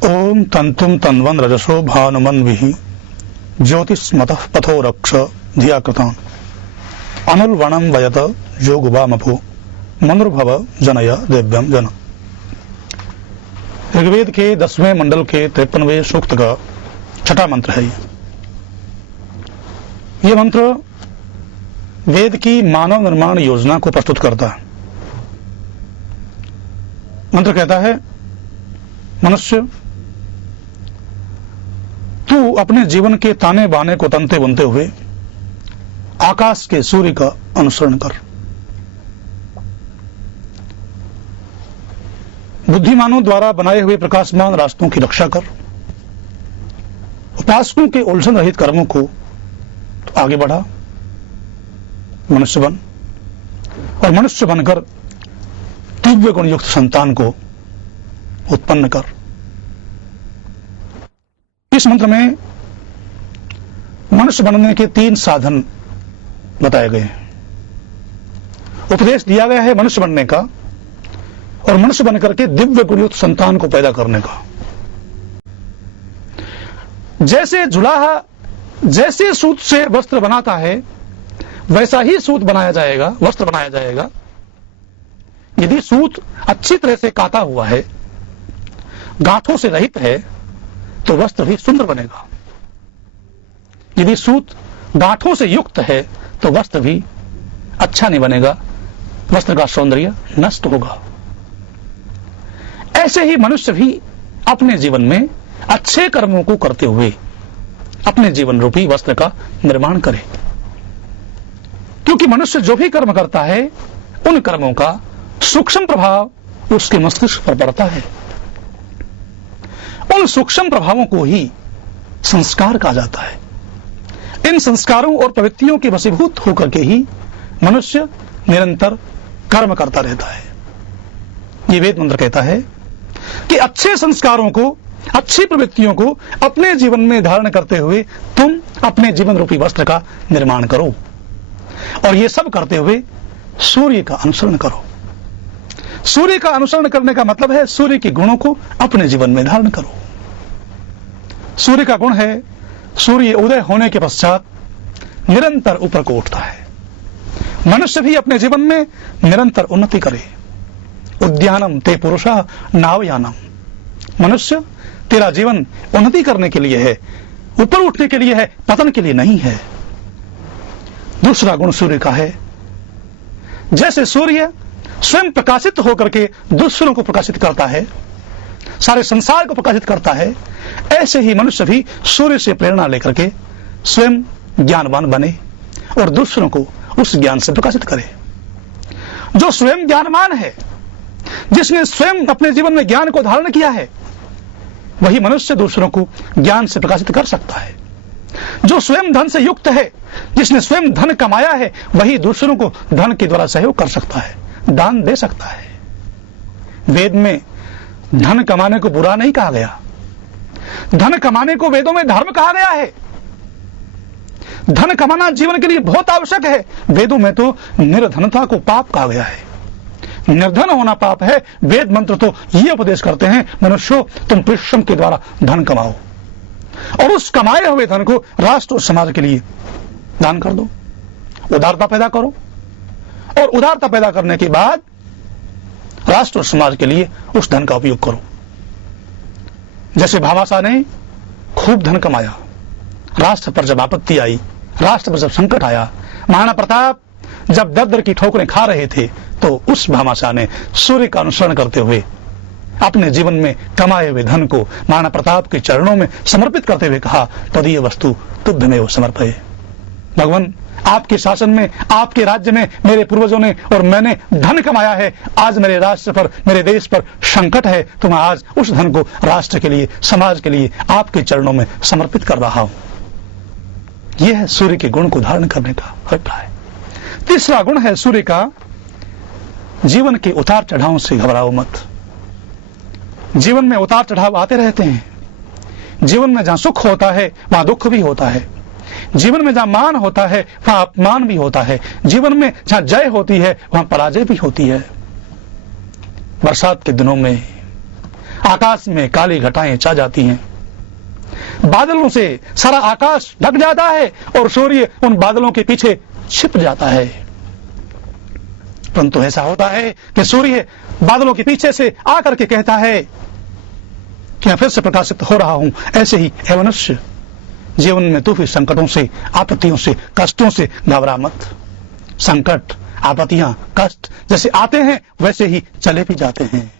ओम तंतुम तन्वन रजसो भानुमन्विः ज्योतिष्मतः पथो रक्ष धियाकृतान् अनुर्वणं वयत योगवामभो मनुर्भव जनय दिव्यम जन। ऋग्वेद के 10वें मंडल के 53वें सूक्त का छठा मंत्र है। यह मंत्र वेद की मानव निर्माण योजना को प्रस्तुत करता है। मंत्र कहता है, मनुष्य तू अपने जीवन के ताने बाने को तनते बनते हुए आकाश के सूर्य का अनुसरण कर। बुद्धिमानों द्वारा बनाए हुए प्रकाशमान रास्तों की रक्षा कर। उपासकों के उलझन रहित कर्मों को तो आगे बढ़ा। मनुष्य बन और मनुष्य बनकर दिव्य गुण युक्त संतान को उत्पन्न कर। इस मंत्र में मनुष्य बनने के 3 साधन बताए गए हैं। उपदेश दिया गया है मनुष्य बनने का और मनुष्य बनकर के दिव्य गुणयुक्त संतान को पैदा करने का। जैसे जुलाहा जैसे सूत से वस्त्र बनाता है वैसा ही सूत बनाया जाएगा, वस्त्र बनाया जाएगा। यदि सूत अच्छी तरह से काता हुआ है, गांठों से रहित है, तो वस्त्र भी सुंदर बनेगा। यदि सूत गांठों से युक्त है तो वस्त्र भी अच्छा नहीं बनेगा, वस्त्र का सौंदर्य नष्ट होगा। ऐसे ही मनुष्य भी अपने जीवन में अच्छे कर्मों को करते हुए अपने जीवन रूपी वस्त्र का निर्माण करे, क्योंकि मनुष्य जो भी कर्म करता है उन कर्मों का सूक्ष्म प्रभाव उसके मस्तिष्क पर पड़ता है। उन सूक्ष्म प्रभावों को ही संस्कार कहा जाता है। इन संस्कारों और प्रवृत्तियों के वशीभूत होकर के ही मनुष्य निरंतर कर्म करता रहता है। ये वेद मंत्र कहता है कि अच्छे संस्कारों को, अच्छी प्रवृत्तियों को अपने जीवन में धारण करते हुए तुम अपने जीवन रूपी वस्त्र का निर्माण करो, और ये सब करते हुए सूर्य का अनुसरण करो। सूर्य का अनुसरण करने का मतलब है सूर्य के गुणों को अपने जीवन में धारण करो। सूर्य का गुण है, सूर्य उदय होने के पश्चात निरंतर ऊपर को उठता है। मनुष्य भी अपने जीवन में निरंतर उन्नति करे। उद्यानम ते पुरुषा नावयानम। मनुष्य तेरा जीवन उन्नति करने के लिए है, ऊपर उठने के लिए है, पतन के लिए नहीं है। दूसरा गुण सूर्य का है, जैसे सूर्य स्वयं प्रकाशित होकर के दूसरों को प्रकाशित करता है, सारे संसार को प्रकाशित करता है, ऐसे ही मनुष्य भी सूर्य से प्रेरणा लेकर के स्वयं ज्ञानवान बने और दूसरों को उस ज्ञान से प्रकाशित करे। जो स्वयं ज्ञानवान है, जिसने स्वयं अपने जीवन में ज्ञान को धारण किया है, वही मनुष्य दूसरों को ज्ञान से प्रकाशित कर सकता है। जो स्वयं धन से युक्त है, जिसने स्वयं धन कमाया है, वही दूसरों को धन के द्वारा सहयोग कर सकता है, दान दे सकता है। वेद में धन कमाने को बुरा नहीं कहा गया। धन कमाने को वेदों में धर्म कहा गया है। धन कमाना जीवन के लिए बहुत आवश्यक है। वेदों में तो निर्धनता को पाप कहा गया है। निर्धन होना पाप है। वेद मंत्र तो ये उपदेश करते हैं, मनुष्यों तुम परिश्रम के द्वारा धन कमाओ और उस कमाए हुए धन को राष्ट्र और समाज के लिए दान कर दो। उदारता पैदा करो और उदारता पैदा करने के बाद राष्ट्र और समाज के लिए उस धन का उपयोग करो। जैसे भामाशाह ने खूब धन कमाया, राष्ट्र पर जब आपत्ति आई, राष्ट्र पर जब संकट आया, महाराणा प्रताप जब दर दर की ठोकरें खा रहे थे, तो उस भामाशाह ने सूर्य का अनुसरण करते हुए अपने जीवन में कमाए हुए धन को महाराणा प्रताप के चरणों में समर्पित करते हुए कहा, तदीय वस्तु तुभ्यमेव समर्पये। भगवान, आपके शासन में, आपके राज्य में मेरे पूर्वजों ने और मैंने धन कमाया है। आज मेरे राष्ट्र पर, मेरे देश पर संकट है, तो मैं आज उस धन को राष्ट्र के लिए, समाज के लिए आपके चरणों में समर्पित कर रहा हूं। यह है सूर्य के गुण को धारण करने का अभिप्राय। तीसरा गुण है सूर्य का, जीवन के उतार चढ़ाव से घबराओ मत। जीवन में उतार चढ़ाव आते रहते हैं। जीवन में जहां सुख होता है वहां दुख भी होता है। जीवन में जहां मान होता है वहां अपमान भी होता है। जीवन में जहां जय होती है वहां पराजय भी होती है। बरसात के दिनों में आकाश में काली घटाएं छा जाती हैं, बादलों से सारा आकाश ढक जाता है और सूर्य उन बादलों के पीछे छिप जाता है। परंतु ऐसा होता है कि सूर्य बादलों के पीछे से आकर के कहता है कि मैं फिर से प्रकाशित हो रहा हूं। ऐसे ही हे मनुष्य, जीवन में तू भी संकटों से, आपत्तियों से, कष्टों से घबरा मत। संकट, आपत्तियां, कष्ट जैसे आते हैं वैसे ही चले भी जाते हैं।